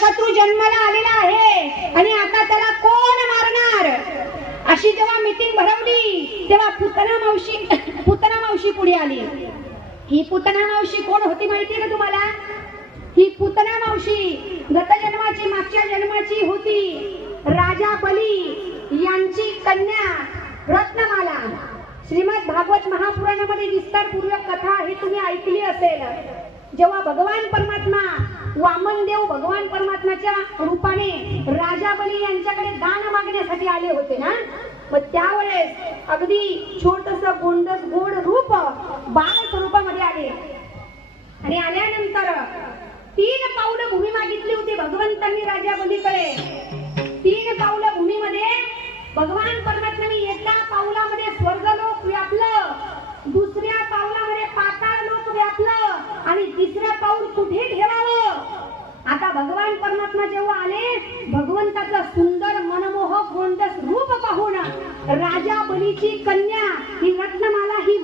शत्रू जन्माला आलेला आहे आणि आता त्याला कोण मारणार? अशी जेव्हा मिटिंग भरवली तेव्हा पुतना मावशी पुतना मावशी पुढे आली. ही पुतना मावशी कोण होती माहिती का तुम्हाला? ही पुतना मावशी गतजन्माची मागच्या जन्माची होती. राजा बली यांची कन्या रत्नमाला. श्रीमद भागवत महापुराणामध्ये विस्तारपूर्वक कथा हे तुम्ही ऐकली असेल. जेव्हा भगवान परमात्मा वामनदेव भगवान परमात्माच्या रूपाने राजा बली यांच्याकडे दान मागण्यासाठी आले होते ना मग त्यावेळेस अगदी छोटस गोंडस गोड रूप बाळ स्वरूपामध्ये आले. आणि आल्यानंतर तीन पावलं भूमी मागितली होती भगवंतांनी राजा बलीकडे. तीन पावलं भूमीमध्ये भगवान परमात्म्याने एका पावलामध्ये तिसरं पाऊल कुठे ठेवावं? आता भगवान परमात्मा जेव्हा आले भगवंताचं सुंदर मनमोहक गोंडस रूप पाहून राजा बलीची कन्या ही रत्नमाला ही